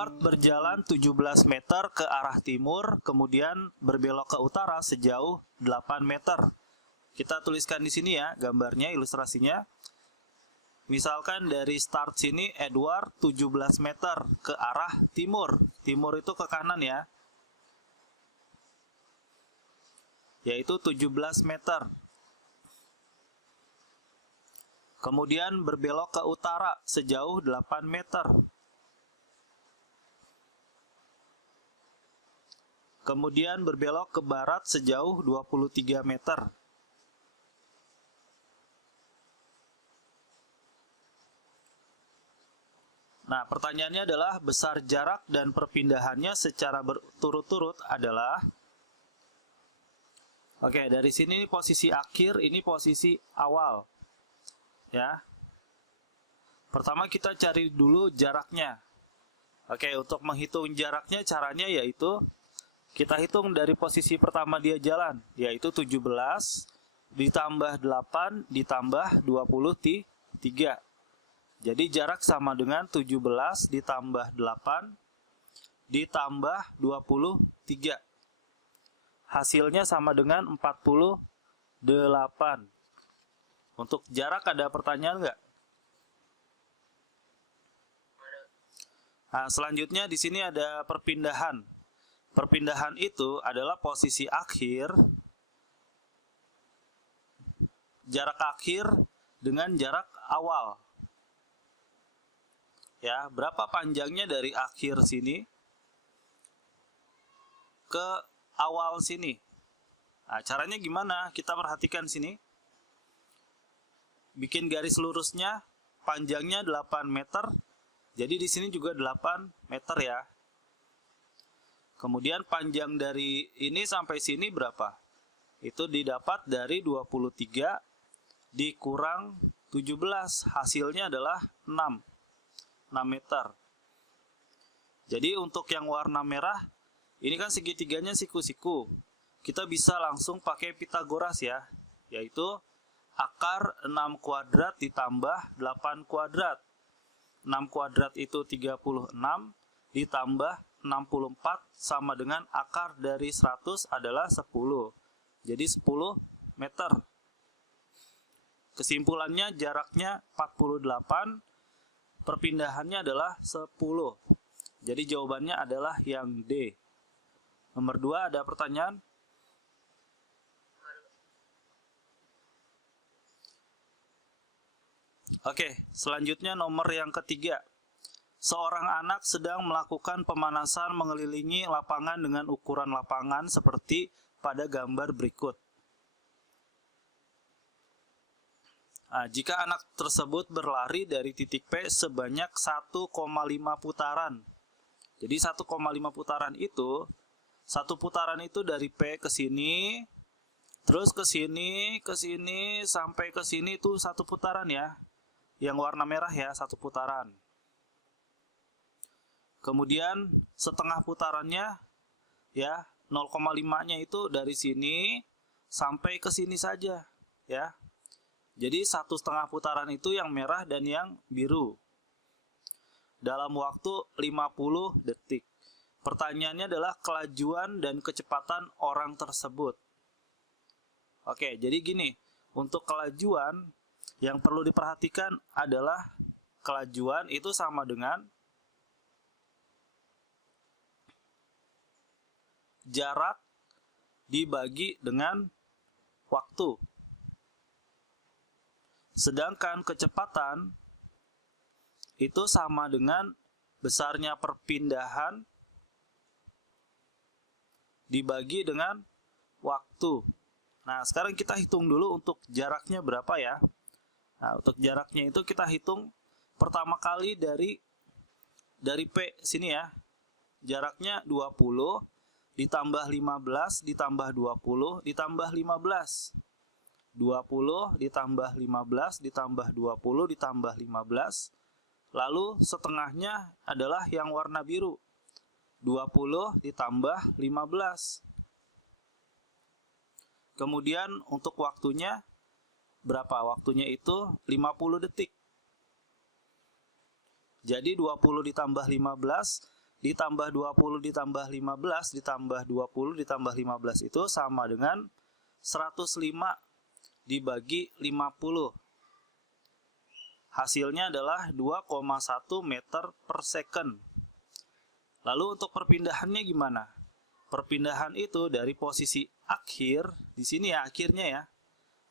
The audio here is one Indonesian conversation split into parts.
Edward berjalan 17 meter ke arah timur, kemudian berbelok ke utara sejauh 8 meter. Kita tuliskan di sini ya, gambarnya, ilustrasinya. Misalkan dari start sini, Edward 17 meter ke arah timur. Timur itu ke kanan ya. Yaitu 17 meter. Kemudian berbelok ke utara sejauh 8 meter. Kemudian berbelok ke barat sejauh 23 meter. Nah, pertanyaannya adalah besar jarak dan perpindahannya secara berturut-turut adalah... Oke, dari sini posisi akhir, ini posisi awal. Ya. Pertama kita cari dulu jaraknya. Oke, untuk menghitung jaraknya caranya yaitu kita hitung dari posisi pertama dia jalan, yaitu 17 ditambah 8 ditambah 23. Jadi jarak sama dengan 17 ditambah 8 ditambah 23. Hasilnya sama dengan 48. Untuk jarak ada pertanyaan nggak? Nah, selanjutnya di sini ada perpindahan. Perpindahan itu adalah posisi akhir, jarak akhir dengan jarak awal. Ya, berapa panjangnya dari akhir sini ke awal sini? Nah, caranya gimana? Kita perhatikan sini. Bikin garis lurusnya, panjangnya 8 meter. Jadi di sini juga 8 meter ya. Kemudian panjang dari ini sampai sini berapa? Itu didapat dari 23 dikurang 17. Hasilnya adalah 6 meter. Jadi untuk yang warna merah, ini kan segitiganya siku-siku. Kita bisa langsung pakai Pitagoras ya. Yaitu akar 6 kuadrat ditambah 8 kuadrat. 6 kuadrat itu 36 ditambah 64 sama dengan akar dari 100 adalah 10. Jadi 10 meter. Kesimpulannya jaraknya 48, perpindahannya adalah 10. Jadi jawabannya adalah yang D. Nomor 2 ada pertanyaan? Oke, selanjutnya nomor yang ketiga. Seorang anak sedang melakukan pemanasan mengelilingi lapangan dengan ukuran lapangan seperti pada gambar berikut. Nah, jika anak tersebut berlari dari titik P sebanyak 1,5 putaran. Jadi 1,5 putaran itu, satu putaran itu dari P ke sini, terus ke sini, sampai ke sini itu satu putaran ya. Yang warna merah ya, satu putaran. Kemudian setengah putarannya ya 0,5-nya itu dari sini sampai ke sini saja ya. Jadi 1,5 putaran itu yang merah dan yang biru. Dalam waktu 50 detik. Pertanyaannya adalah kelajuan dan kecepatan orang tersebut. Oke, jadi gini, untuk kelajuan yang perlu diperhatikan adalah kelajuan itu sama dengan jarak dibagi dengan waktu. Sedangkan kecepatan itu sama dengan besarnya perpindahan dibagi dengan waktu. Nah, sekarang kita hitung dulu untuk jaraknya berapa ya. Nah, untuk jaraknya itu kita hitung pertama kali dari P sini ya. Jaraknya 20 ditambah 15 ditambah 20 ditambah 15. 20 ditambah 15 ditambah 20 ditambah 15. Lalu setengahnya adalah yang warna biru. 20 ditambah 15. Kemudian untuk waktunya berapa? Waktunya itu 50 detik. Jadi 20 ditambah 15 ditambah 20 ditambah 15 ditambah 20 ditambah 15 itu sama dengan 105 dibagi 50. Hasilnya adalah 2,1 meter per second. Lalu untuk perpindahannya gimana? Perpindahan itu dari posisi akhir, di sini ya akhirnya ya.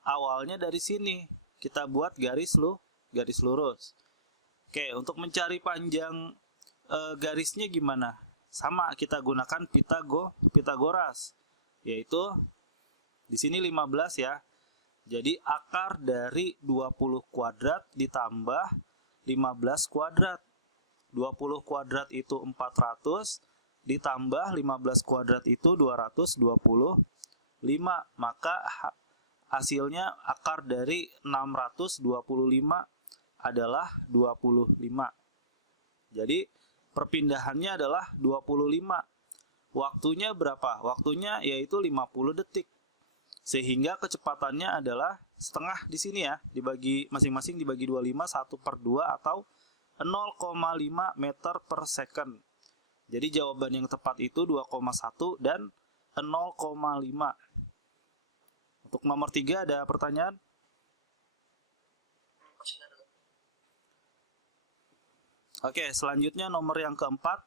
Awalnya dari sini, kita buat garis lurus. Oke, untuk mencari panjang garisnya gimana? Sama, kita gunakan Pitagoras, yaitu di sini 15 ya. Jadi akar dari 20 kuadrat ditambah 15 kuadrat. 20 kuadrat itu 400 ditambah 15 kuadrat itu 225. Maka hasilnya akar dari 625 adalah 25. Jadi perpindahannya adalah 25. Waktunya berapa? Waktunya yaitu 50 detik. Sehingga kecepatannya adalah setengah di sini ya, dibagi masing-masing dibagi 25, 1/2 atau 0,5 meter per second. Jadi jawaban yang tepat itu 2,1 dan 0,5. Untuk nomor 3 ada pertanyaan? Oke, selanjutnya nomor yang keempat.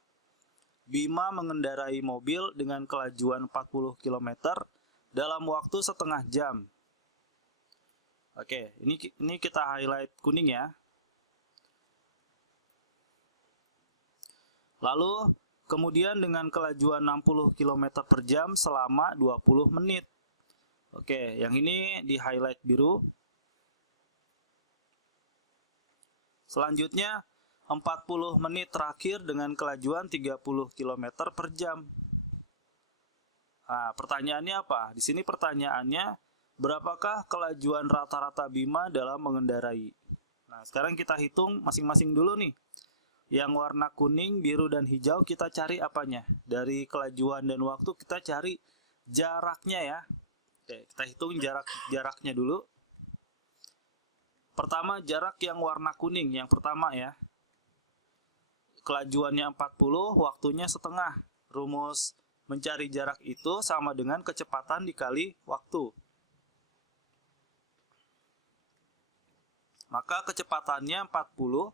Bima mengendarai mobil dengan kelajuan 40 km dalam waktu setengah jam. Oke, ini kita highlight kuning ya. Lalu kemudian dengan kelajuan 60 km per jam selama 20 menit. Oke, yang ini di highlight biru. Selanjutnya 40 menit terakhir dengan kelajuan 30 km per jam. Nah, pertanyaannya apa? Di sini pertanyaannya, berapakah kelajuan rata-rata Bima dalam mengendarai? Nah, sekarang kita hitung masing-masing dulu nih. Yang warna kuning, biru, dan hijau kita cari apanya? Dari kelajuan dan waktu kita cari jaraknya ya. Oke, kita hitung jaraknya dulu. Pertama, jarak yang warna kuning, yang pertama ya. Kelajuannya 40, waktunya setengah. Rumus mencari jarak itu sama dengan kecepatan dikali waktu. Maka kecepatannya 40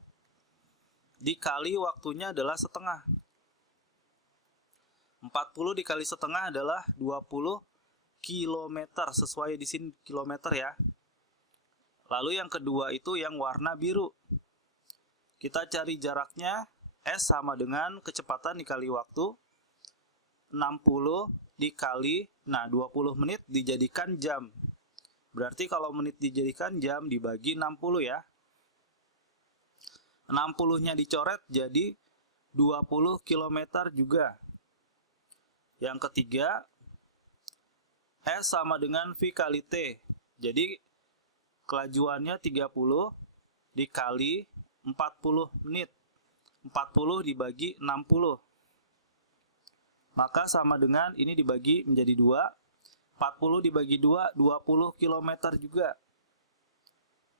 dikali waktunya adalah setengah. 40 dikali setengah adalah 20 km, sesuai di sini kilometer ya. Lalu yang kedua itu yang warna biru. Kita cari jaraknya, S sama dengan kecepatan dikali waktu. 60 dikali, 20 menit dijadikan jam. Berarti kalau menit dijadikan jam dibagi 60 ya. 60-nya dicoret jadi 20 km juga. Yang ketiga, S sama dengan V kali T. Jadi kelajuannya 30 dikali 40 menit. 40 dibagi 60. Maka sama dengan ini dibagi menjadi 2. 40 dibagi 2, 20 km juga.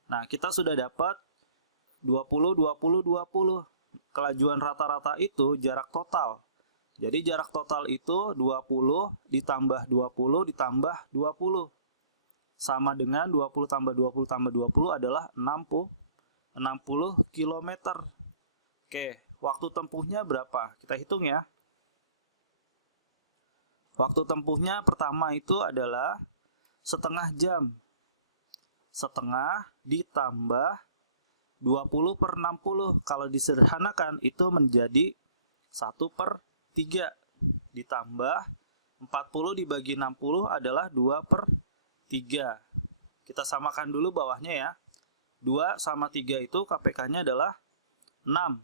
Nah, kita sudah dapat 20, 20, 20. Kelajuan rata-rata itu jarak total. Jadi jarak total itu 20 ditambah 20 ditambah 20. Sama dengan 20 tambah 20 tambah 20 adalah 60 km. Oke, waktu tempuhnya berapa? Kita hitung ya. Waktu tempuhnya pertama itu adalah setengah jam. Setengah ditambah 20 per 60. Kalau disederhanakan itu menjadi 1/3. Ditambah 40 dibagi 60 adalah 2/3. Kita samakan dulu bawahnya ya. 2 sama 3 itu KPK-nya adalah 6.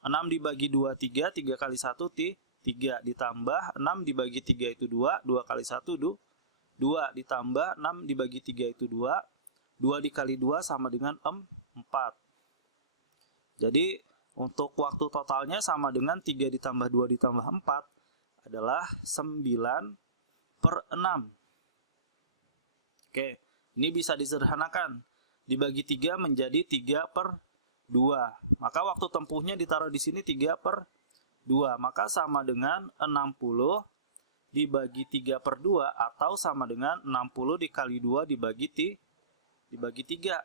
6 dibagi 2, 3. 3 kali 1, 3. Ditambah 6 dibagi 3 itu 2. 2 kali 1, 2. Ditambah 6 dibagi 3 itu 2. 2 dikali 2 sama dengan 4. Jadi untuk waktu totalnya sama dengan 3 ditambah 2 ditambah 4 adalah 9/6. Oke, ini bisa disederhanakan. Dibagi 3 menjadi 3/2. Maka waktu tempuhnya ditaruh di sini 3/2. 2. Maka sama dengan 60 dibagi 3/2 atau sama dengan 60 dikali 2 dibagi 3.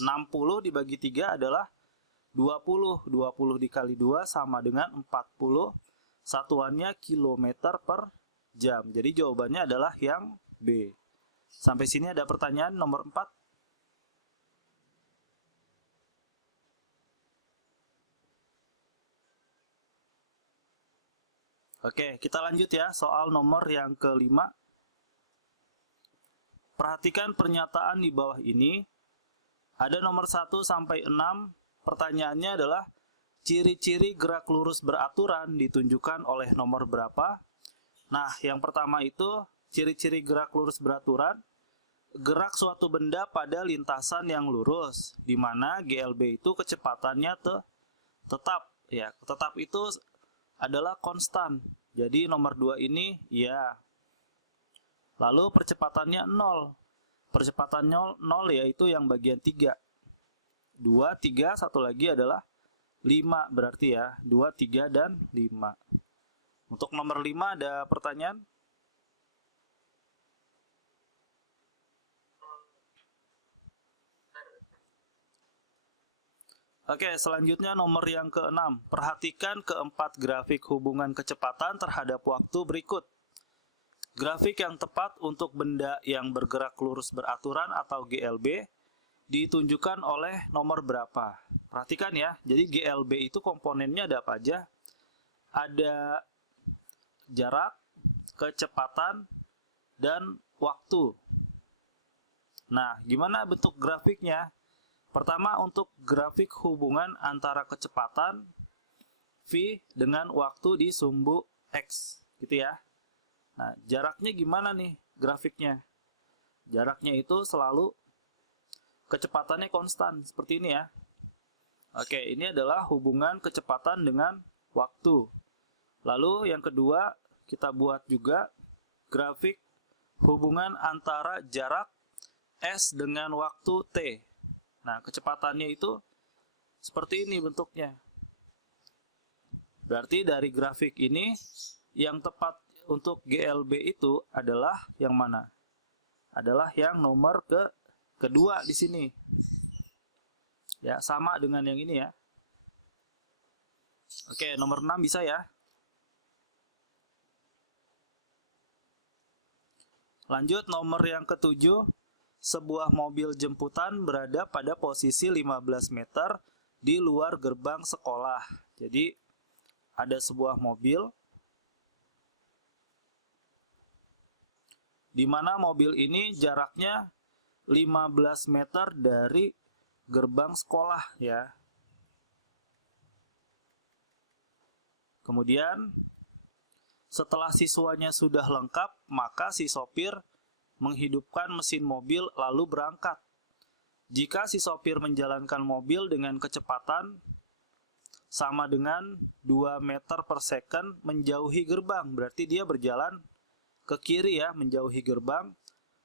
60 dibagi 3 adalah 20. 20 dikali 2 sama dengan 40. Satuannya kilometer per jam. Jadi jawabannya adalah yang B. Sampai sini ada pertanyaan nomor 4. Oke, kita lanjut ya, soal nomor yang kelima. Perhatikan pernyataan di bawah ini. Ada nomor 1 sampai 6. Pertanyaannya adalah, ciri-ciri gerak lurus beraturan ditunjukkan oleh nomor berapa? Nah, yang pertama itu, ciri-ciri gerak lurus beraturan, gerak suatu benda pada lintasan yang lurus, di mana GLB itu kecepatannya tetap. Ya, tetap itu adalah konstan. Jadi nomor 2 ini ya. Lalu percepatannya 0. Percepatan 0 yaitu yang bagian 3. 2, 3, satu lagi adalah 5 berarti ya. 2, 3, dan 5. Untuk nomor 5 ada pertanyaan? Oke, selanjutnya nomor yang ke-6. Perhatikan keempat grafik hubungan kecepatan terhadap waktu berikut. Grafik yang tepat untuk benda yang bergerak lurus beraturan atau GLB ditunjukkan oleh nomor berapa. Perhatikan ya, jadi GLB itu komponennya ada apa aja? Ada jarak, kecepatan, dan waktu. Nah, gimana bentuk grafiknya? Pertama, untuk grafik hubungan antara kecepatan V dengan waktu di sumbu X, gitu ya. Nah, jaraknya gimana nih grafiknya? Jaraknya itu selalu kecepatannya konstan, seperti ini ya. Oke, ini adalah hubungan kecepatan dengan waktu. Lalu yang kedua, kita buat juga grafik hubungan antara jarak S dengan waktu T. Nah, kecepatannya itu seperti ini bentuknya. Berarti dari grafik ini, yang tepat untuk GLB itu adalah yang mana? Adalah yang nomor kedua di sini. Ya, sama dengan yang ini ya. Oke, nomor 6 bisa ya. Lanjut nomor yang ke-7. Sebuah mobil jemputan berada pada posisi 15 meter di luar gerbang sekolah. Jadi, ada sebuah mobil di mana mobil ini jaraknya 15 meter dari gerbang sekolah ya. Kemudian, setelah siswanya sudah lengkap, maka si sopir menghidupkan mesin mobil lalu berangkat. Jika si sopir menjalankan mobil dengan kecepatan sama dengan 2 meter per second menjauhi gerbang, berarti dia berjalan ke kiri ya, menjauhi gerbang.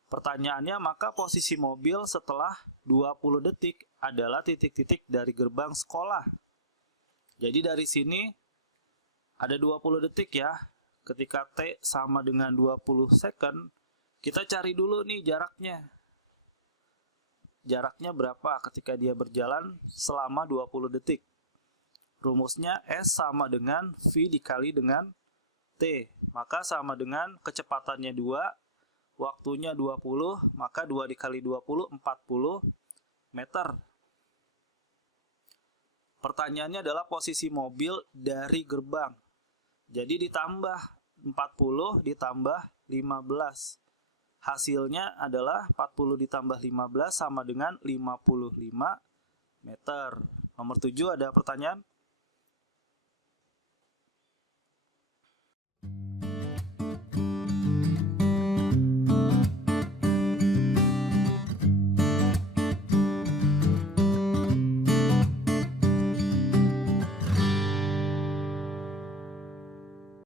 Pertanyaannya, maka posisi mobil setelah 20 detik adalah titik-titik dari gerbang sekolah. Jadi dari sini ada 20 detik ya. Ketika T sama dengan 20 second, kita cari dulu nih jaraknya. Jaraknya berapa ketika dia berjalan selama 20 detik. Rumusnya S sama dengan V dikali dengan T. Maka sama dengan kecepatannya 2, waktunya 20, maka 2 dikali 20, 40 meter. Pertanyaannya adalah posisi mobil dari gerbang. Jadi ditambah 40 ditambah 15. Hasilnya adalah 40 ditambah 15 sama dengan 55 meter. Nomor 7 ada pertanyaan?